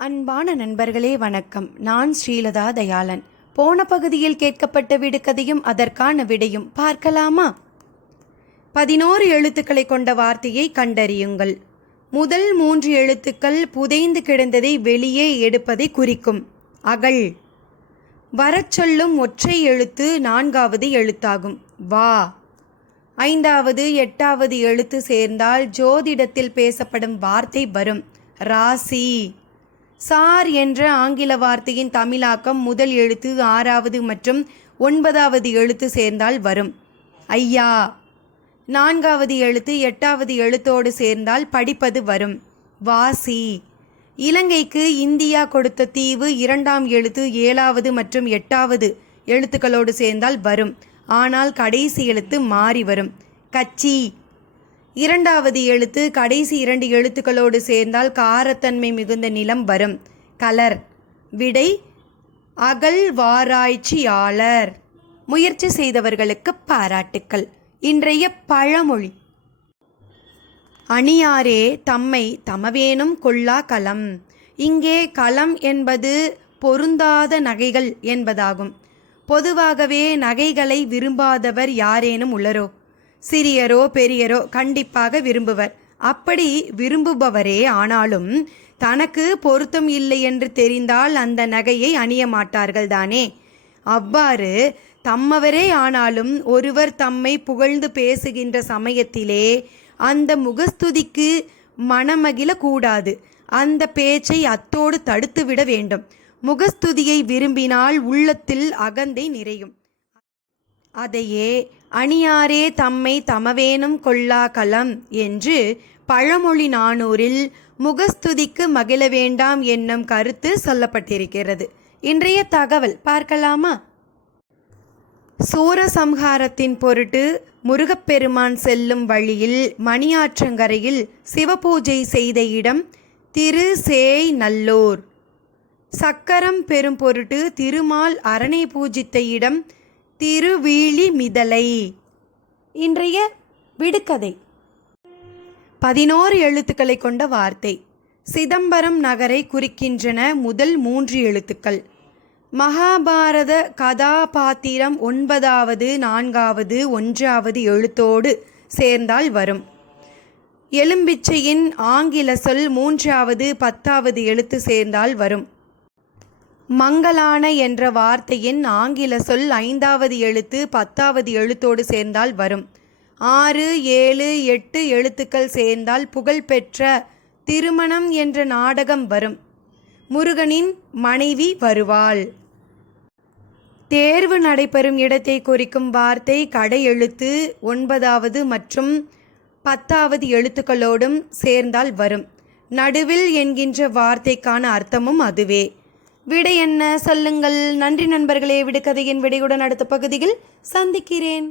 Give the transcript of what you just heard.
அன்பான நண்பர்களே வணக்கம். நான் ஸ்ரீலதா தயாளன். போன பகுதியில் கேட்கப்பட்ட விடுகதையும் அதற்கான விடையும் பார்க்கலாமா? பதினோரு எழுத்துக்களை கொண்ட வார்த்தையை கண்டறியுங்கள். முதல் மூன்று எழுத்துக்கள் புதைந்து கிடந்ததை வெளியே எடுப்பதை குறிக்கும். அகல். வரச் சொல்லும் ஒற்றை எழுத்து நான்காவது எழுத்தாகும். வா. ஐந்தாவது எட்டாவது எழுத்து சேர்ந்தால் ஜோதிடத்தில் பேசப்படும் வார்த்தை வரும். ராசி. சார் என்ற ஆங்கில வார்த்தையின் தமிழாக்கம் முதல் எழுத்து ஆறாவது மற்றும் ஒன்பதாவது எழுத்து சேர்ந்தால் வரும். ஐயா நான்காவது எழுத்து எட்டாவது எழுத்தோடு சேர்ந்தால் படிப்பது வரும். வாசி இலங்கைக்கு இந்தியா கொடுத்த தீவு இரண்டாம் எழுத்து ஏழாவது மற்றும் எட்டாவது எழுத்துக்களோடு சேர்ந்தால் வரும். ஆனால் கடைசி எழுத்து மாறி வரும். கச்சி இரண்டாவது எழுத்து கடைசி இரண்டு எழுத்துக்களோடு சேர்ந்தால் காரத்தன்மை மிகுந்த நிலம் வரும். கலர். விடை அகழ்வாராய்ச்சியாளர் முயற்சி செய்தவர்களுக்கு பாராட்டுக்கள். இன்றைய பழமொழி. அணியாரே தம்மை தமவேனும் கொள்ளா களம். இங்கே களம் என்பது பொருந்தாத நகைகள் என்பதாகும். பொதுவாகவே நகைகளை விரும்பாதவர் யாரேனும் உள்ளரோ சிறியரோ பெரியரோ கண்டிப்பாக விரும்புவர். அப்படி விரும்புபவரே ஆனாலும் தனக்கு பொருத்தம் இல்லை என்று தெரிந்தால் அந்த நகையை அணிய மாட்டார்கள் தானே. அவ்வாறு தம்மவரே ஆனாலும் ஒருவர் தம்மை புகழ்ந்து பேசுகின்ற சமயத்திலே அந்த முகஸ்துதிக்கு மனமகிழ கூடாது. அந்த பேச்சை அத்தோடு தடுத்துவிட வேண்டும். முகஸ்துதியை விரும்பினால் உள்ளத்தில் அகந்தை நிறையும். அதையே அணியாரே தம்மை தமவேனும் கொள்ளா களம் என்று பழமொழி நானூரில் முகஸ்துதிக்கு மகிழ வேண்டாம் என்னும் கருத்து சொல்லப்பட்டிருக்கிறது. இன்றைய தகவல் பார்க்கலாமா? சூரசம்ஹாரத்தின் பொருட்டு முருகப்பெருமான் செல்லும் வழியில் மணியாற்றங்கரையில் சிவபூஜை செய்த இடம் திரு சேய் நல்லூர் சக்கரம் பெரும் பொருட்டு திருமால் அரணை பூஜித்த இடம் திருவீழி மிதலை. இன்றைய விடுகதை. பதினோரு எழுத்துக்களை கொண்ட வார்த்தை. சிதம்பரம் நகரை குறிக்கின்றன முதல் மூன்று எழுத்துக்கள். மகாபாரத கதாபாத்திரம் ஒன்பதாவது நான்காவது ஒன்றாவது எழுத்தோடு சேர்ந்தால் வரும். எலும்பிச்சையின் ஆங்கில சொல் மூன்றாவது பத்தாவது எழுத்து சேர்ந்தால் வரும். மங்களான என்ற வார்த்தையின் ஆங்கில சொல் ஐந்தாவது எழுத்து பத்தாவது எழுத்தோடு சேர்ந்தால் வரும். ஆறு ஏழு எட்டு எழுத்துக்கள் சேர்ந்தால் புகழ்பெற்ற திருமணம் என்ற நாடகம் வரும். முருகனின் மனைவி வருவாள். தேர்வு நடைபெறும் இடத்தை குறிக்கும் வார்த்தை கடை எழுத்து ஒன்பதாவது மற்றும் பத்தாவது எழுத்துக்களோடும் சேர்ந்தால் வரும். நடுவில் என்கின்ற வார்த்தைக்கான அர்த்தமும் அதுவே. விடை என்ன? சொல்லுங்கள். நன்றி நண்பர்களே. விடுகதையின் விடையுடன் அடுத்த பகுதியில் சந்திக்கிறேன்.